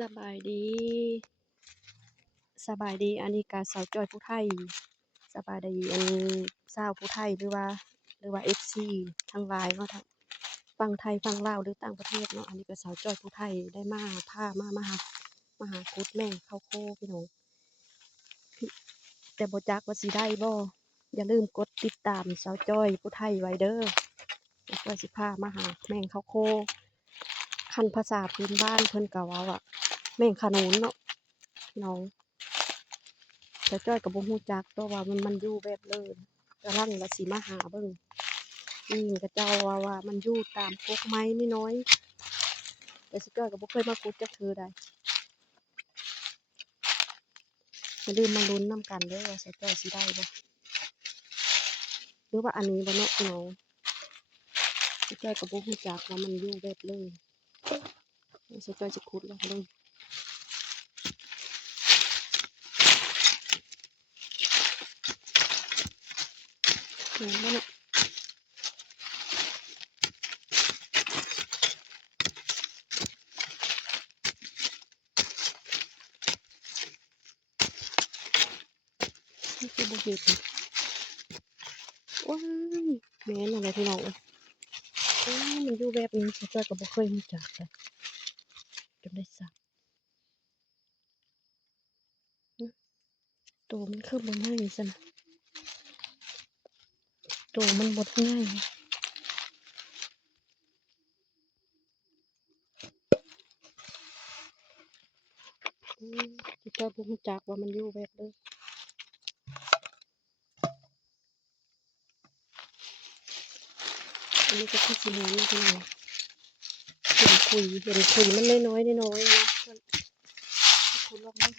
สบายดีสบายดีอันนี้ก็สาวจ้อยผู้ไทยสบายดีอันนี้ชาวผู้ไทยหรือว่า FC ทั้งหลายเนาะทั้งฝั่งไทยฝั่งลาวหรือต่างประเทศเนาะอันนี้ก็สาวจ้อยผู้ไทยได้พามาหากุดแม่งข้าวโพพี่น้องพี่แต่บ่จักว่าสิได้บ่อย่าลืมกดติดตามสาวจ้อยผู้ไทยไว้เด้อแล้วก็สิพามาหาแม่งข้าวโพคันภาษาพื้นบ้านเพิ่นก็เว้าว่าแม่งขนุนเนาะพี่น้อง แต่จ้อยก็บ่ฮู้จักเพราะว่ามันอยู่แบบเลยกำลังว่าสิมาหาเบิ่งเขาเจ้าว่ามันอยู่ตามกกไม้น้อยๆแต่สิจ้อยก็บ่เคยมาขุดจักเทื่อใดอย่าลืมมาลุ้นนำกันเด้อว่าสิจ้อยสิได้บ่หรือว่าอันนี้บ่เนาะพี่น้องสิจ้อยก็บ่ฮู้จักว่ามันอยู่แบบเลยสิจ้อยสิขุดลองเบิ่งแม่นบ่เนาะมันคือบ่เห็นว้ายแม่นนั่นแหละพี่น้องเอ้ยมันอยู่แบบนี้สิจ้อยก็บ่เคยรู้จักเลยจนได้ซักตัวมันคือบ่ง่ายซั้นน่ะตัวมันบ่ง่ายสิจ้อยบ่รู้จักว่ามันอยู่แบบเลย อันนี้ก็คือสิแม่นนะพี่น้องเห็นขุยมันน้อยๆน้อยๆนะเพิ่นขุดลงเบิ่ง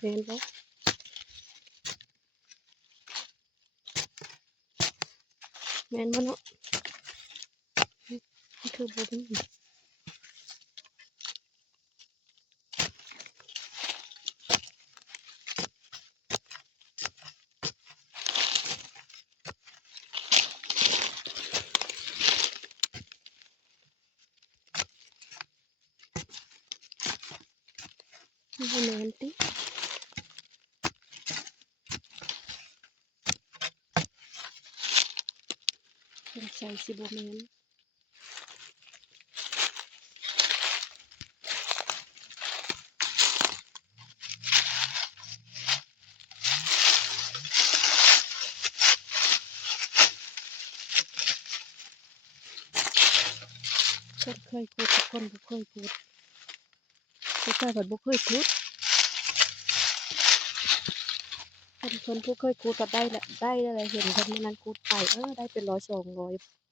แม่นบ่แม่นบ่เนาะมันคือบ่มีมันบ่แม่นติสงสัยสิบ่แม่นคนเคยขุดกับคนบ่เคยขุดแต่ข้อยก็บ่เคยขุดคนผู้เคยขุดก็ได้แหละได้แล้วแหละเห็นเพิ่นมื้อนั้นขุดไปได้เป็น100 200